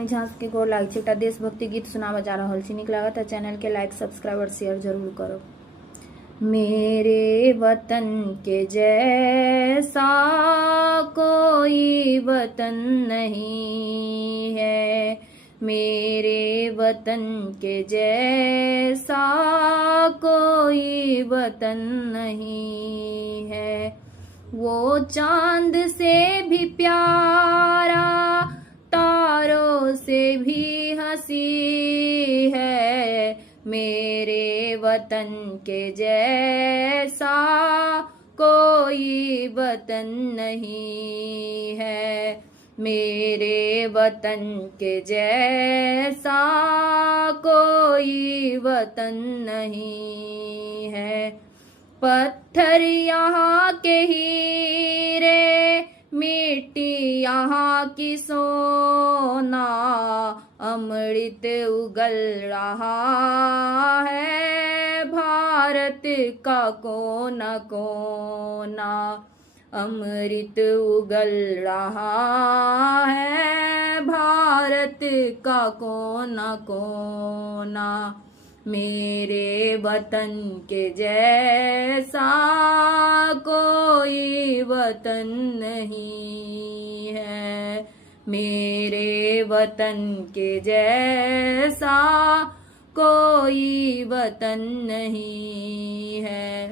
बानी जहाँ के गोर लाग छै देशभक्ति गीत सुनावा जा रहा छी। निक लागत है चैनल के लाइक सब्सक्राइब और शेयर जरूर करो। मेरे वतन के जैसा कोई वतन नहीं है, मेरे वतन के जैसा कोई वतन नहीं है। वो चांद से भी प्यारा, तारों से भी हंसी है, मेरे वतन के जैसा कोई वतन नहीं है, मेरे वतन के जैसा कोई वतन नहीं है। पत्थर यहाँ के हीरे, मिट्टी यहाँ की सोना, अमृत उगल रहा है भारत का कोना कोना, अमृत उगल रहा है भारत का कोना कोना। मेरे वतन के जैसा कोई वतन नहीं है, मेरे वतन के जैसा कोई वतन नहीं है।